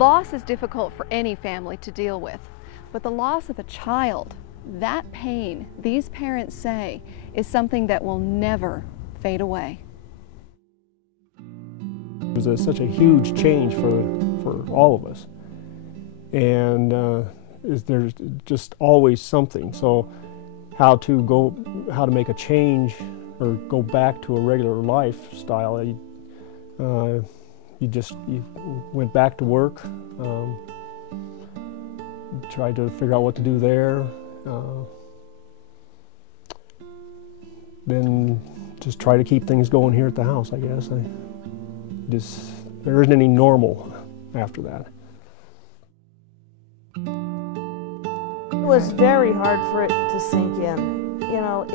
Loss is difficult for any family to deal with, but the loss of a child, that pain, these parents say, is something that will never fade away. It was such a huge change for all of us, and there's just always something. So how to make a change or go back to a regular lifestyle, you went back to work, tried to figure out what to do there, then just try to keep things going here at the house, I guess. There isn't any normal after that. It was very hard for it to sink in. You know,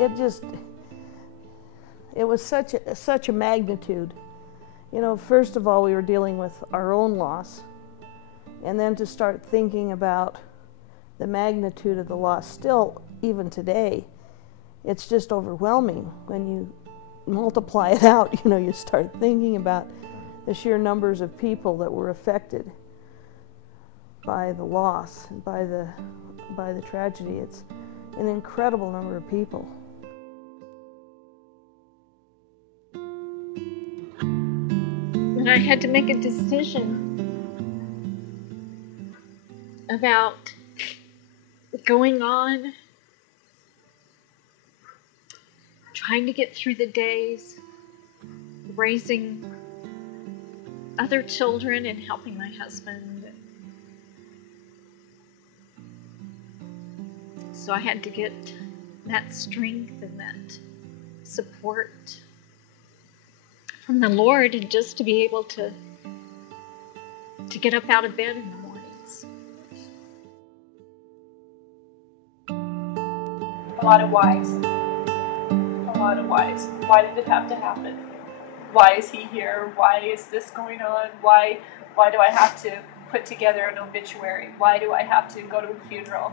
it was such a magnitude. You know, first of all, we were dealing with our own loss, and then to start thinking about the magnitude of the loss. Still, even today, it's just overwhelming when you multiply it out. You know, you start thinking about the sheer numbers of people that were affected by the loss and by the tragedy. It's an incredible number of people. When I had to make a decision about going on, trying to get through the days, raising other children and helping my husband. So I had to get that strength and that support from the Lord, and just to be able to get up out of bed in the mornings. A lot of whys. A lot of whys. Why did it have to happen? Why is he here? Why is this going on? Why do I have to put together an obituary? Why do I have to go to a funeral?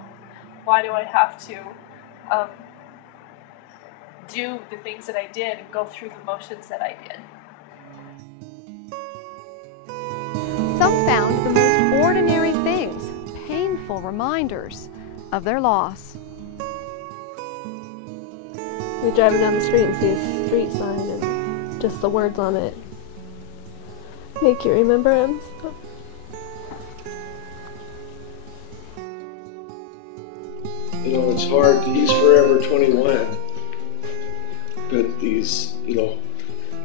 Why do I have to do the things that I did and go through the motions that I did? Some found the most ordinary things painful reminders of their loss. We're driving down the street and see a street sign and just the words on it make you remember him. So. You know, it's hard. He's forever 21. But these, you know,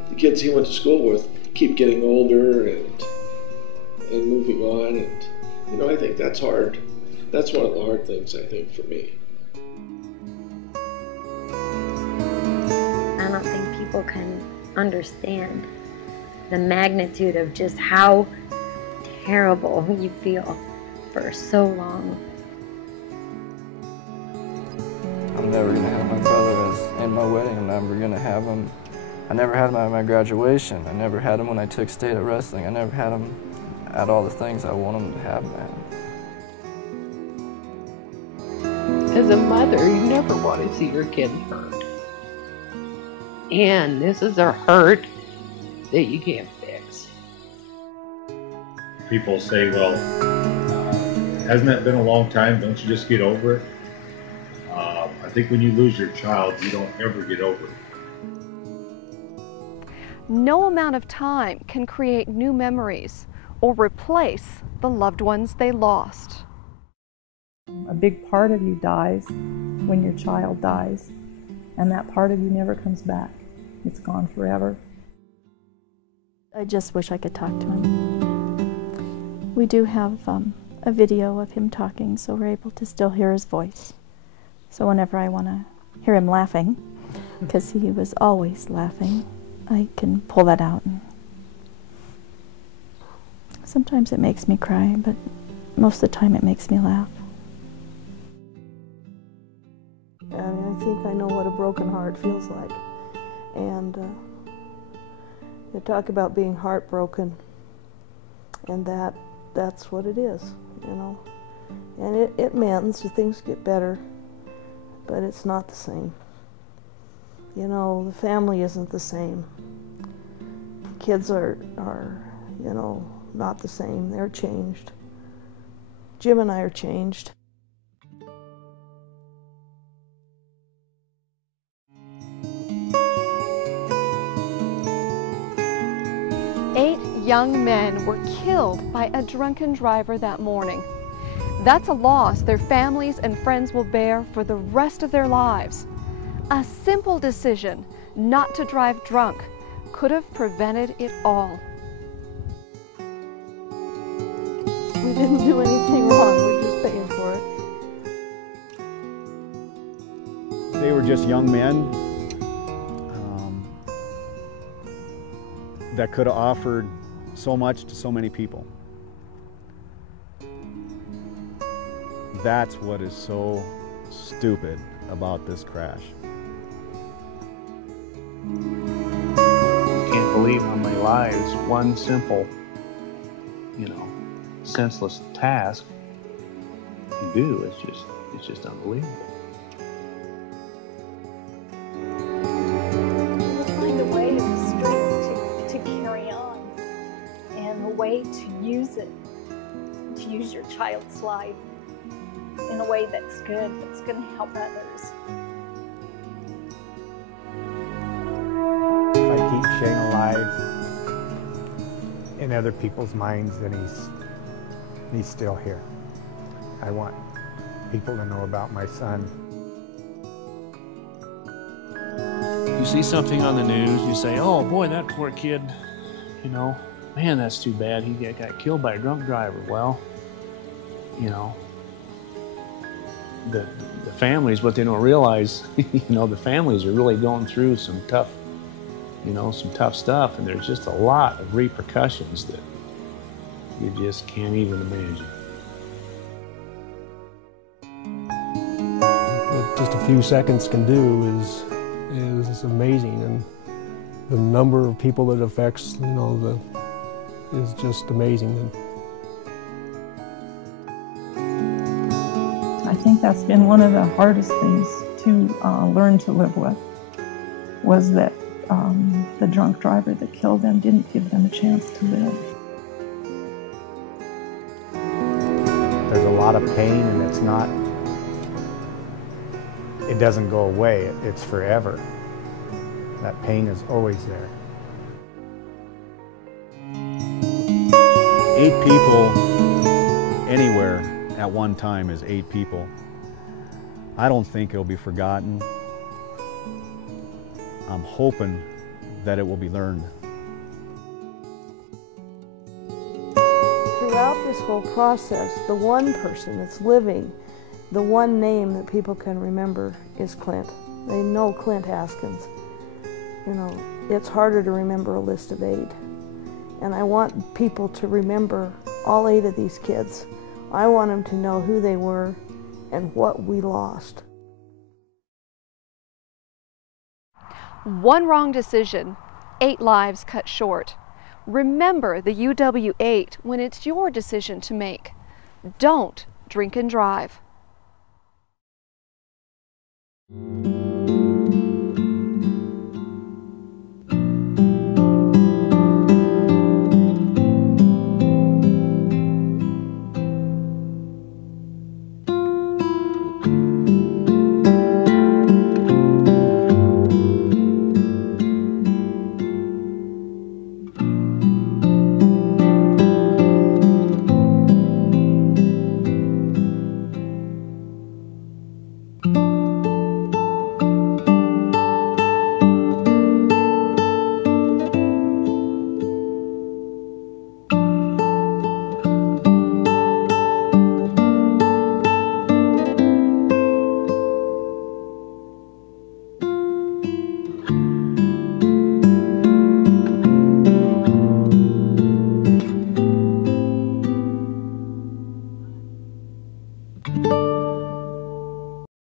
the kids he went to school with keep getting older and moving on. And, you know, I think that's hard. That's one of the hard things, I think, for me. I don't think people can understand the magnitude of just how terrible you feel for so long. I'm never going to have my brother as in my wedding. I'm never going to have him. I never had him at my graduation. I never had him when I took state at wrestling. I never had him at all the things I want him to have, man. As a mother, you never want to see your kid hurt. And this is a hurt that you can't fix. People say, well, hasn't that been a long time? Don't you just get over it? I think when you lose your child, you don't ever get over it. No amount of time can create new memories or replace the loved ones they lost. A big part of you dies when your child dies, and that part of you never comes back. It's gone forever. I just wish I could talk to him. We do have a video of him talking, so we're able to still hear his voice. So whenever I want to hear him laughing, because he was always laughing, I can pull that out. And sometimes it makes me cry, but most of the time it makes me laugh. And I think I know what a broken heart feels like. And you talk about being heartbroken, and that's what it is, you know. And it mends, things get better, but it's not the same. You know, the family isn't the same. The kids are, you know, not the same. They're changed. Jim and I are changed. Eight young men were killed by a drunken driver that morning. That's a loss their families and friends will bear for the rest of their lives. A simple decision not to drive drunk could have prevented it all. We didn't do anything wrong, we're just paying for it. They were just young men that could have offered so much to so many people. That's what is so stupid about this crash. I can't believe how many lives one simple, senseless task can do. It's just unbelievable. Find a way, the strength to carry on, and a way to use it, to use your child's life in a way that's good, that's going to help others. If I keep Shane alive in other people's minds, then he's still here. I want people to know about my son. You see something on the news, you say, oh boy, that poor kid, man, that's too bad. He got killed by a drunk driver. Well, the families, what they don't realize, the families are really going through some tough stuff, and there's just a lot of repercussions that you just can't even imagine. What just a few seconds can do is amazing, and the number of people that it affects, is just amazing. I think that's been one of the hardest things to learn to live with, was that the drunk driver that killed them didn't give them a chance to live. There's a lot of pain, and it doesn't go away, it's forever. That pain is always there. 8 people anywhere at one time is 8 people. I don't think it'll be forgotten. I'm hoping that it will be learned. Throughout this whole process, the one person that's living, the one name that people can remember is Clint. They know Clint Haskins. It's harder to remember a list of 8. And I want people to remember all 8 of these kids. I want them to know who they were and what we lost. One wrong decision, 8 lives cut short. Remember the UW8 when it's your decision to make. Don't drink and drive.